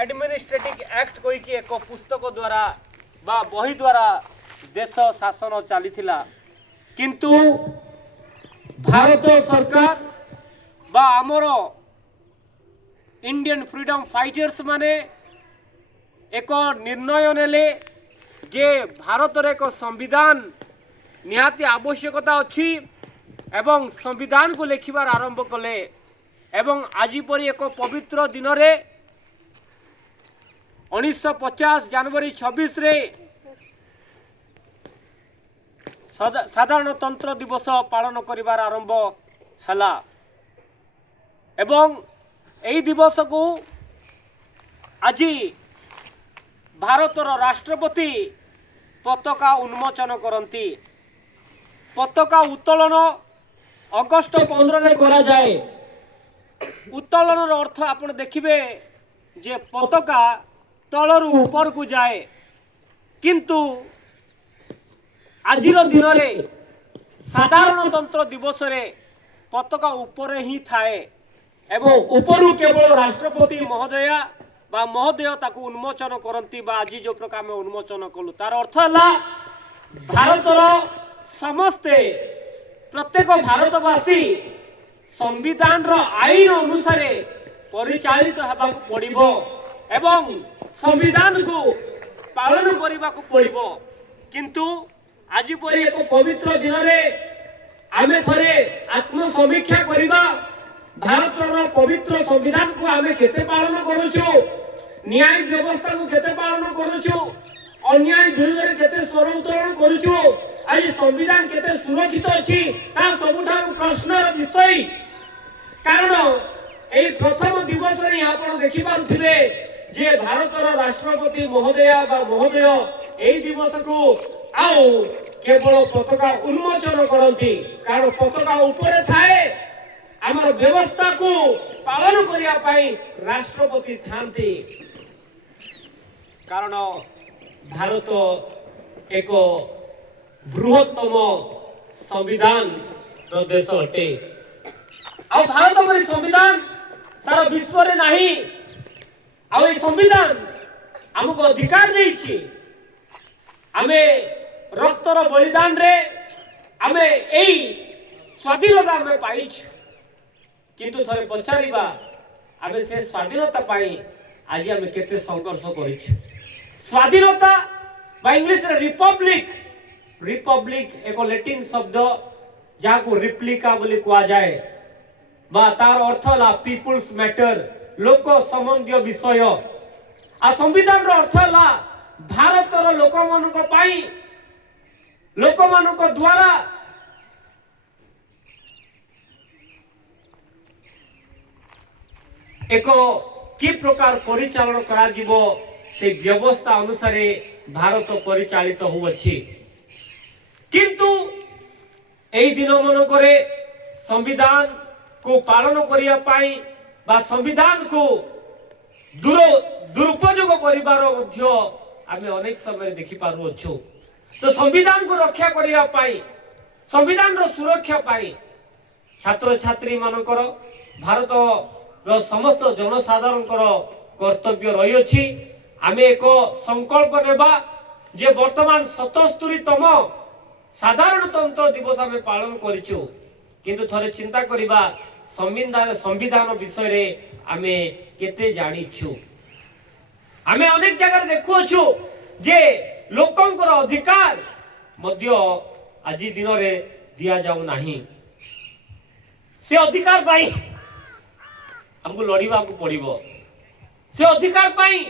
Administrative act कहीकि एक पुस्तक द्वारा बा बही द्वारा देश शासन चलीथिला किंतु भारत सरकार बा आमर इंडियन फ्रीडम फाइटर्स माने एक निर्णय नेले जे भारत एक संविधान निहाती आवश्यकता अच्छी एवं संविधान को लिखिबार आरंभ कले एवं आज परी एक पवित्र दिन रे 1950 जनवरी 26 रे साधारणतंत्र दिवस पालन करिबार आरंभ हला एवं एई दिवस को आज भारतर राष्ट्रपति पताका उन्मोचन करती। पताका उत्तोलन अगस्ट 15 रे करा जाए। उत्तोलन अर्थ आपण देखिबे जे पताका तलरू ऊपर को जाए किंतु आजिर दिन में साधारणतंत्र दिवस रे पताका ऊपर ही थाए एवं ऊपर केवल राष्ट्रपति महोदया बा महोदय ताकू उन्मोचन करती बा आज जो प्रकार में उन्मोचन कलु तार अर्थ है भारतर समस्ते प्रत्येक भारतवासी संविधान रो आईन अनुसार परिचालित होगा पड़िबो एवं संविधान को पालन करने को पड़िबो किंतु आज परी एक पवित्र दिन में आमे थरे आत्मसमीक्षा करिबा भारतर पवित्र संविधान को आमे केते पालन करूछु न्याय व्यवस्था को केते पालन करूछु अन्याय विरुद्ध केते स्वर उत्तोलन करूछु आज संविधान केते सुरक्षित अछि ता सबुठारु प्रश्नर विषय कारण एई प्रथम दिवस रे आपण देखि पारुथिले जे भारतर राष्ट्रपति महोदया बा महोदय एई दिवस को आउ केवल पताका उन्मोचन करती कारण पताका ऊपर थाए आमर व्यवस्था को पालन करिया पाई राष्ट्रपति थांती कारण भारत एक बृहत्तम संविधान रो देश अटे आ भारत परि संविधान सारा विश्व रे नाही आ ए संविधान हमको अधिकार देछि आमे रक्तर बलिदान रे आमे एई स्वाधीनता में पाइछ किंतु थरे पछारिबा आमे से स्वाधीनता पाई आज आमे केते संघर्ष करिछ स्वाधीनता बा इंग्लिश रे रिपब्लिक रिपब्लिक एक लैटिन शब्द जाको रिप्लिका बोली कुआ जाए बा तार अर्थ ला पीपल्स मैटर लोक संबंधी विषय आ संविधान रो अर्थ ला भारतर लोक मानक पाई लोक मानक द्वारा एक कि प्रकार परिचालन करा जीवो से व्यवस्था अनुसार भारत परिचालित होउछि किंतु एई दिन मनकरे संविधान को पालन करिया पाई बा संविधान को दुरुपयोग करिबार मध्य आमे अनेक समय देखि पारु अछु तो संविधान को रक्षा करिया पाई संविधान रो सुरक्षा पाई छात्र छात्री मानकर भारत रो समस्त जनसाधारण कर्तव्य रही अछि आमे एक संकल्प नेबा जे वर्तमान 77तम साधारणतंत्र दिवस आमे पालन करिछु किंतु थरे चिंता करिबा संविधान विषय रे आमे केते जानिछु आमे अनेक जगह देखुछु जे लोकंकर अधिकार मध्य आज दिन रे दिया जाऊ नाही से अधिकार पाई हमको लड़ीबा को पड़िबो से अधिकार पाई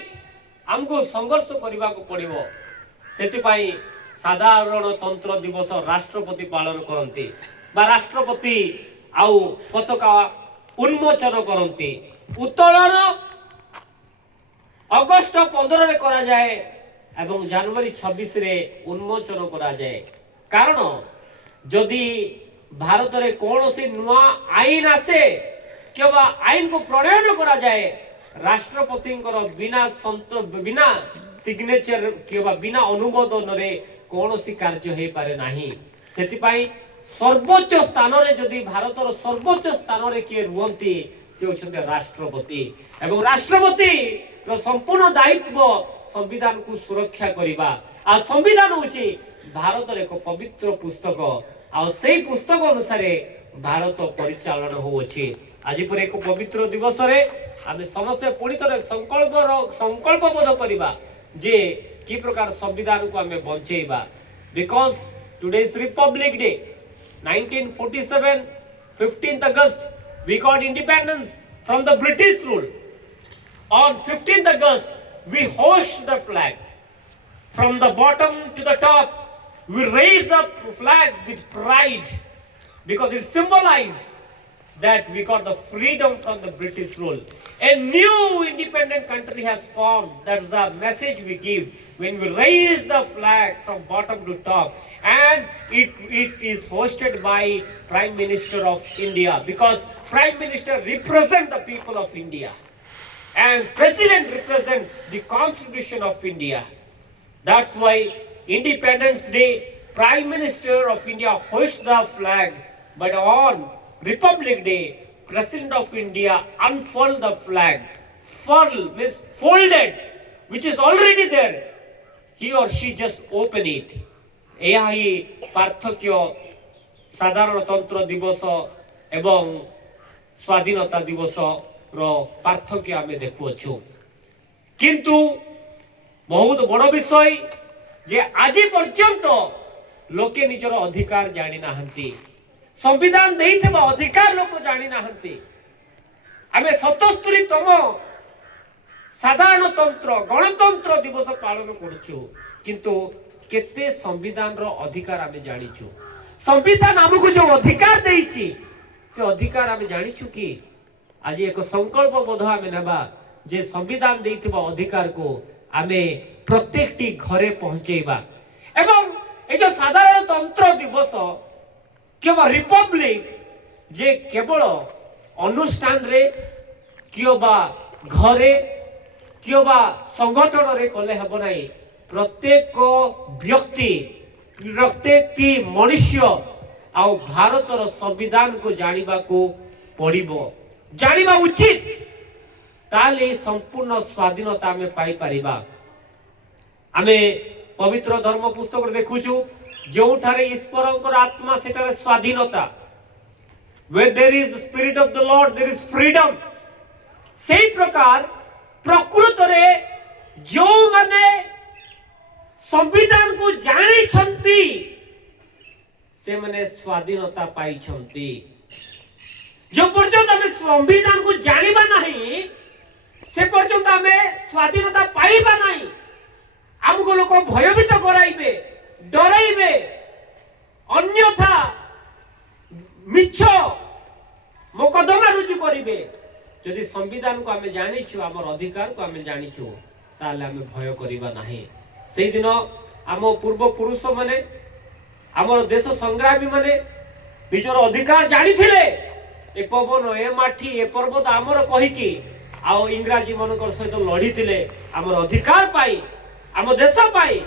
हमको संघर्ष करबा को पड़िबो सेति पाई साधारणतंत्र दिवस राष्ट्रपति पालन करती बा राष्ट्रपति आउ पताका उन्मोचन करती उत्तोलन अगस्ट 15 रे करा जाए एवं जनवरी 26 रे उन्मोचन करा जाए कारण जदि भारत रे कौन सी नुआ आईन आसे केवल आईन को प्रणयन करा जाए राष्ट्रपति बिना सिग्नेचर केवल बिना अनुमोदन रे कौन सी कार्य हे पारे नाही सेति पाई सर्वोच्च स्थान रे जदि भारतर सर्वोच्च स्थान रे के रुहंती से होछते राष्ट्रपति एवं राष्ट्रपति संपूर्ण दायित्व संविधान को सुरक्षा करवा आ संविधान होची भारत एक पवित्र पुस्तक आ से पुस्तक अनुसार भारत परिचालन होउछि। आज पर एक पवित्र दिवस रे आमे समस्त पुणी थरे संकल्पबोध करवा जे की प्रकार संविधान को आमे बंचेबा because today is republic day 1947 15th August we got independence from the British rule. On 15th August we hoist the flag from the bottom to the top. We raise up flag with pride because it symbolizes that we got the freedom from the British rule. A new independent country has formed. That's the message we give when we raise the flag from bottom to top. And it is hosted by Prime Minister of India because Prime Minister represents the people of India. And President represents the Constitution of India. That's why Independence Day, Prime Minister of India hoists the flag, but on Republic Day, President of India unfold the flag. Fold means folded, which is already there. He or she just open it. यह ही पार्थक्य साधारणतंत्र दिवस एवं स्वाधीनता दिवस रो पार्थक्य आमे देखुअछु। किंतु बहुत बड़ विषय जे आज पर्यंत लोके निजर अधिकार जानी नाहंती, संविधान देइथबा अधिकार लोक जानी नाहंती। आमे 77तम साधारणतंत्र गणतंत्र दिवस पालन करूछु, किंतु केते संविधान रो अधिकार आमे जानिछु। संविधान हमको जो अधिकार देइछि से अधिकार आमे जानिछु कि आज एक संकल्प बोध आमे नेबा जे संविधान देइथबा अधिकार को आमे प्रत्येकटी घरे पहुंचेबा एवं ए जो साधारणतंत्र दिवस केवल रिपब्लिक जे केवल अनुष्ठान रे कियोबा घरे कियोबा संगठन रे कले हबो नाही। प्रत्येक व्यक्ति प्रत्येक मनुष्य आ भारतर संविधान को जानिबा को पड़िबो, जानिबा उचित, ताले संपूर्ण स्वाधीनता में पाई परिबा। आमे पवित्र धर्म पुस्तक देखुछु जोठारे ईश्वरंकर आत्मा सेटारे स्वाधीनता। Where there is the spirit of the Lord there is freedom। सेई प्रकार प्रकृत रे जो माने संविधान को जानी छंती से माने स्वाधीनता पाई छंती। जो पर्यंत हमें संविधान को जानिबा नहीं से पर्यंत हमें स्वाधीनता पाइबा नहीं। हमको लोक भयभीत कराइबे, डराइबे, अन्यथा मिछ मोकदमा रुजु करिबे। यदि संविधान को हमें जानिछु, हमर अधिकार को हमें जानिछु, ताले हमें भय करिबा नहीं। सेई दिन आम पूर्व पुरुष माने हमर देश संग्रामी माने निजर अधिकार जानिथिले। ए पवन ए माठी ए पर्वत आमर कहिकी आ इंग्राजी मनकर सहित लड़ीथिले हमर अधिकार पाई, आम देश पाई,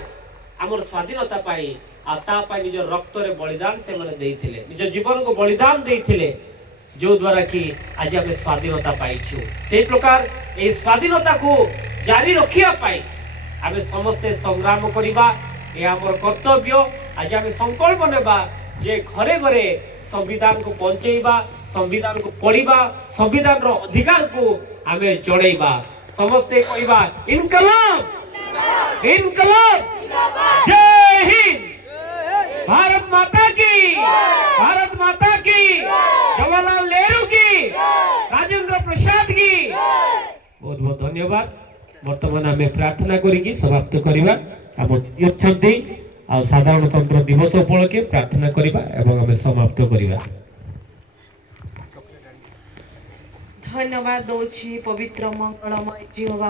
आमर स्वाधीनता पाई आ ता पाई निज रक्त रे बलिदान से माने देइथिले, निज जीवन को बलिदान देइथिले, जो द्वारा कि आज आमे स्वाधीनता पाइछु। से प्रकार ए स्वाधीनता को जारी रखिया पाई आमे समस्ते संग्राम करिबा, ए हमर कर्तव्य। आज आमे संकल्प नेबा जे घरे घरे संविधान को पहुंचेबा, संविधान को पढ़िबा, संविधान रो अधिकार को आमे जणैबा। समस्ते कहबा इनकलाब इनकलाब, जय हिंद, भारत माता की, भारत माता की, जवाहरलाल नेहरू की, राजेंद्र प्रसाद की। बहुत बहुत धन्यवाद। वर्तमान आमे प्रार्थना करिकी समाप्त करिबा। हम यच्छन्ति आ साधारणतंत्र दिवस उपलक्षे प्रार्थना करिबा एवं आमे समाप्त करिबा। धन्यवाद दौछि पवित्र मंगलमय जीवा